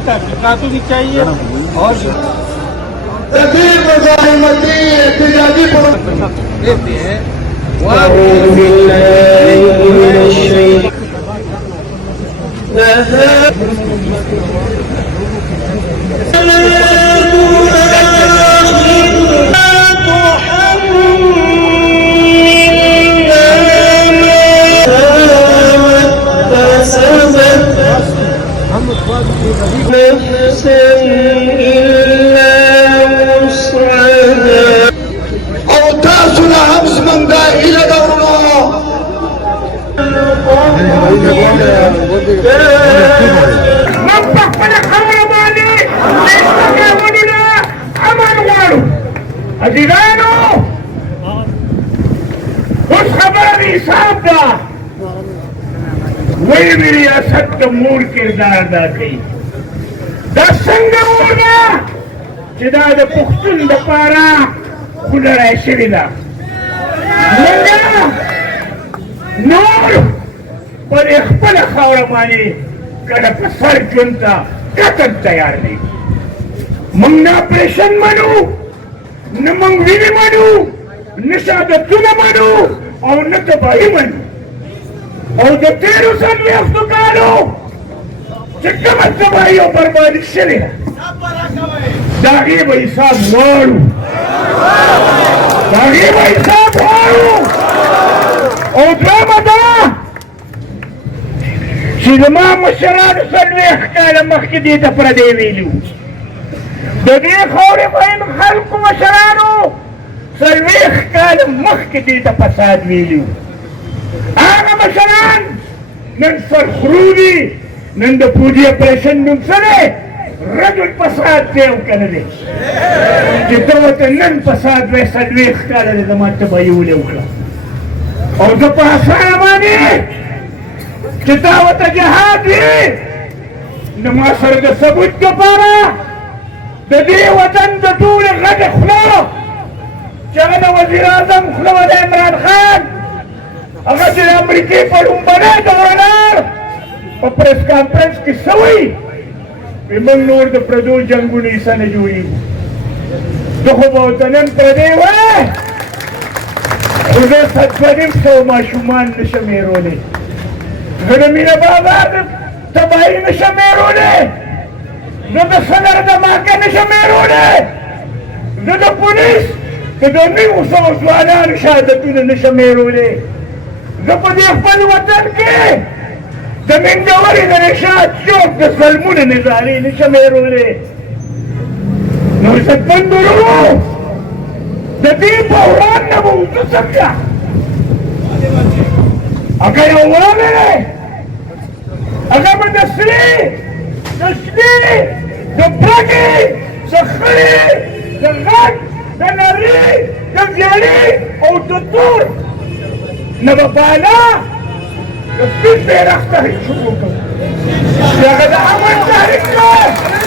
नहीं था, कानूनी चाहिए और तकलीफ मुजाहिमती एहतजाजी देते हैं। او تاسو له هم زمونږ دا هیله ده ورونو موږ په خپله خاوره باندې د اسلامي نه امن غواړو. عزیزانو اوس خبره د حساب ده. وایي مې ریاست د مور کردار ادا کوي. دا څنګه مور ده چې دا د پښتون دپاره خولړی شوې ده. موږ نور پر خپله خاوره باندې کله په سر ژوند ته قتل تیار دی. موږ نه اپریشن منو، نه موږ وینې منو، نه شهادتونه منو او نه تباهي منو. او د تېرو څلوېښتو کالو چې کومه تباهي او بربادي شوې ده د هغې به حساب غواړو، د هغې به حساب غواړو. او دویمه دا چې زما مشرانو 40 کاله مخکې دې ته پردی ویلي وو. د دې خاورې خویندو خلکو مشرانو 40 کاله مخکې دې ته فساد ویلي وو. هغه مشران نن سرخرو دي. نن د پوجي اپریشن نوم څه دی؟ رجل فساد دی او که نه دی؟ چې ته ورته نن فساد وایې 40 کاله دې زما تباهي ولې وکړه. او زه په اسانه باندې چې تا ورته جهاد وي نو ما سره د ثبوت دپاره د دې وطن د ټولې غټې خوله چې هغه د وزیر اعظم خوله وه د عمران خان، هغه چې د امریکې په لومبنی ګورنر په پریس کانفرنس کې څه وایي؟ وایي موږ نور د پردو جنګونو حصه نه جوړېږو. زه خو به ورته نن پردی وایې خو زه 2.5 ماشومان نشم هېرولی. زه د مینه بازار تباهي نشم هېرولی. زه د صدر دماکه نشم هېرولی. زه د پولیس د 900 ځوانانو شهادتونه نشم هېرولی. زه په دې خپل وطن کې د منډورې د نشاط چوک د سلمونه نظارې نشم هېرولی. نو عزتمند ورونو د دې بحران نه به وځو څنګه؟ هغه یو والی دی، هغه به د سرې، د شنې، د برګې، د خړې، د غټ، د نري، د زیړې او د تور نه به بالا د سپین بیرغ تحریک شروع کړو چې هغه د امن تحریک دی.